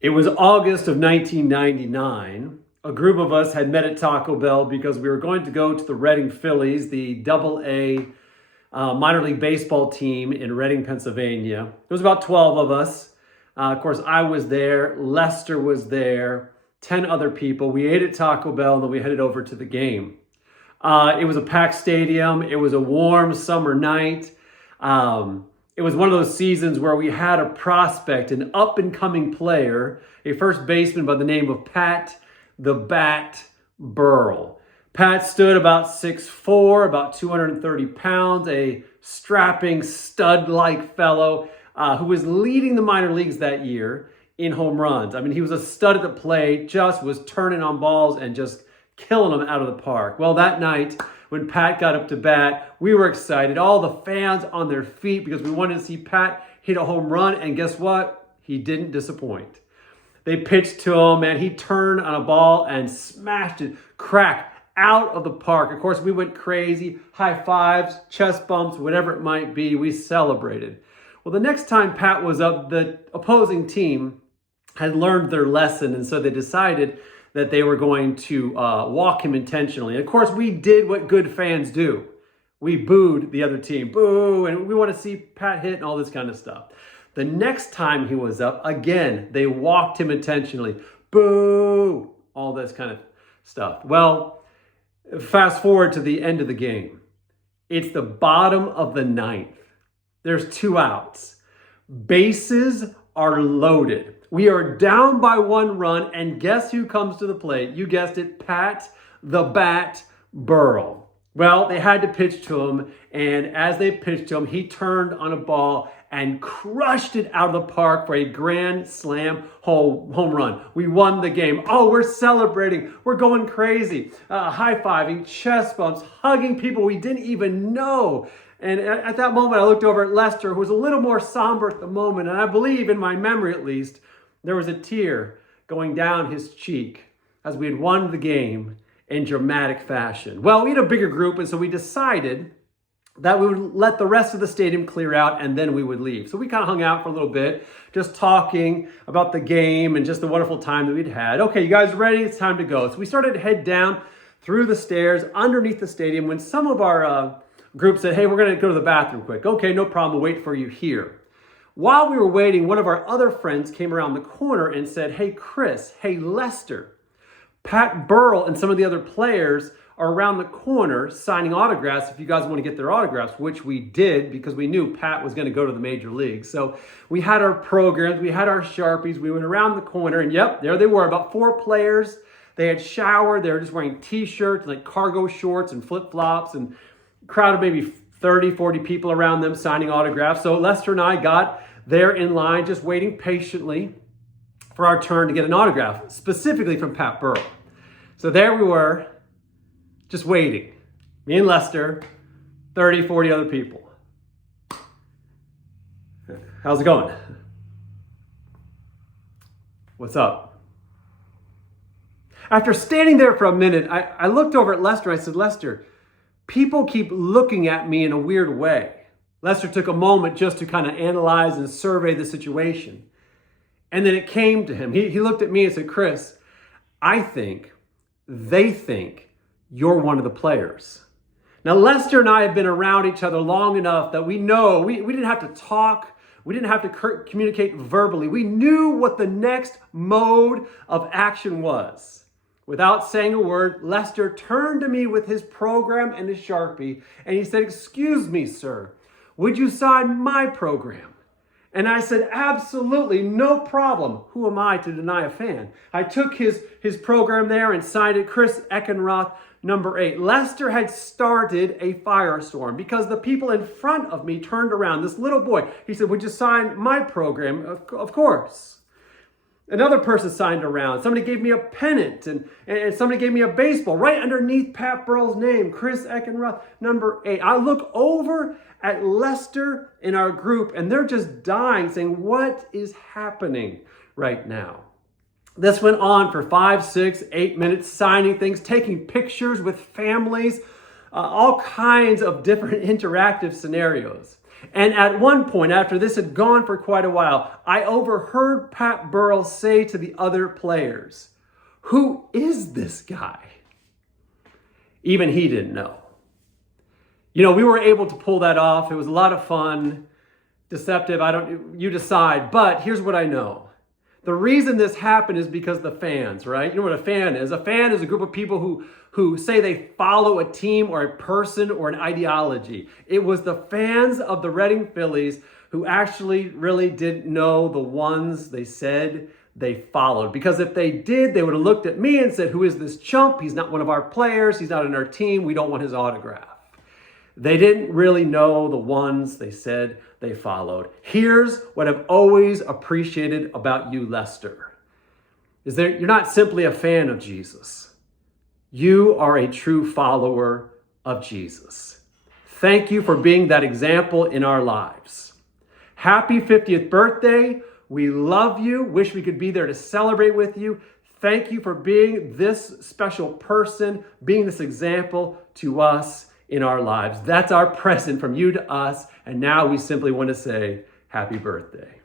It was August of 1999. A group of us had met at Taco Bell because we were going to go to the Reading Phillies, the Double-A minor league baseball team in Reading, Pennsylvania. There was about 12 of us. Of course, I was there. Lester was there. 10 other people. We ate at Taco Bell, and then we headed over to the game. It was a packed stadium. It was a warm summer night. It was one of those seasons where we had a prospect, an up-and-coming player, a first baseman by the name of Pat the Bat Burrell. Pat stood about 6'4", about 230 pounds, a strapping, stud-like fellow who was leading the minor leagues that year in home runs. I mean, he was a stud at the plate, just was turning on balls and just killing them out of the park. Well, that night, when Pat got up to bat, we were excited. All the fans on their feet because we wanted to see Pat hit a home run. And guess what? He didn't disappoint. They pitched to him, and he turned on a ball and smashed it, crack, out of the park. Of course, we went crazy. High fives, chest bumps, whatever it might be. We celebrated. Well, the next time Pat was up, the opposing team had learned their lesson, and so they decided that they were going to walk him intentionally. And of course, we did what good fans do. We booed the other team. Boo! And we want to see Pat hit and all this kind of stuff. The next time he was up, again, they walked him intentionally. Boo! All this kind of stuff. Well, fast forward to the end of the game. It's the bottom of the ninth. There's 2 outs. Bases are loaded. We are down by 1 run, and guess who comes to the plate? You guessed it, Pat the Bat Burrell. Well, they had to pitch to him, and as they pitched to him, he turned on a ball and crushed it out of the park for a grand slam home run. We won the game. Oh, we're celebrating. We're going crazy. High-fiving, chest bumps, hugging people we didn't even know. And at that moment, I looked over at Lester, who was a little more somber at the moment, and I believe, in my memory at least, there was a tear going down his cheek as we had won the game in dramatic fashion. Well, we had a bigger group, and so we decided that we would let the rest of the stadium clear out, and then we would leave. So we kind of hung out for a little bit, just talking about the game and just the wonderful time that we'd had. Okay, you guys ready? It's time to go. So we started to head down through the stairs underneath the stadium when some of our group said, hey, we're going to go to the bathroom quick. Okay, no problem. We'll wait for you here. While we were waiting, one of our other friends came around the corner and said, hey, Chris, hey, Lester, Pat Burrell and some of the other players are around the corner signing autographs if you guys want to get their autographs, which we did because we knew Pat was going to go to the major leagues. So we had our programs, we had our Sharpies, we went around the corner, and yep, there they were, about 4 players. They had showered, they were just wearing t-shirts, like cargo shorts and flip-flops, and crowd of maybe 30, 40 people around them signing autographs. So Lester and I got there in line, just waiting patiently for our turn to get an autograph, specifically from Pat Burrell. So there we were, just waiting. Me and Lester, 30, 40 other people. How's it going? What's up? After standing there for a minute, I looked over at Lester. I said, Lester, people keep looking at me in a weird way. Lester took a moment just to kind of analyze and survey the situation. And then it came to him. He looked at me and said, Chris, I think they think you're one of the players. Now, Lester and I have been around each other long enough that we know we didn't have to talk. We didn't have to communicate verbally. We knew what the next mode of action was. Without saying a word, Lester turned to me with his program and his Sharpie, and he said, excuse me, sir, would you sign my program? And I said, absolutely, no problem. Who am I to deny a fan? I took his program there and signed it, Chris Eckenroth, number 8. Lester had started a firestorm because the people in front of me turned around. This little boy, he said, would you sign my program? Of course. Another person signed around. Somebody gave me a pennant, and somebody gave me a baseball right underneath Pat Burrell's name, Chris Eckenroth, number 8. I look over at Lester in our group, and they're just dying, saying, what is happening right now? This went on for 5, 6, 8 minutes, signing things, taking pictures with families, all kinds of different interactive scenarios. And at one point, after this had gone for quite a while, I overheard Pat Burrell say to the other players, "Who is this guy?" Even he didn't know. We were able to pull that off. It was a lot of fun, deceptive. You decide. But here's what I know. The reason this happened is because the fans, right? You know what a fan is? A fan is a group of people who say they follow a team or a person or an ideology. It was the fans of the Reading Phillies who actually really didn't know the ones they said they followed. Because if they did, they would have looked at me and said, "Who is this chump? He's not one of our players. He's not in our team. We don't want his autograph." They didn't really know the ones they said they followed. Here's what I've always appreciated about you, Lester, is that you're not simply a fan of Jesus. You are a true follower of Jesus. Thank you for being that example in our lives. Happy 50th birthday. We love you. Wish we could be there to celebrate with you. Thank you for being this special person, being this example to us in our lives. That's our present from you to us. And now we simply want to say happy birthday.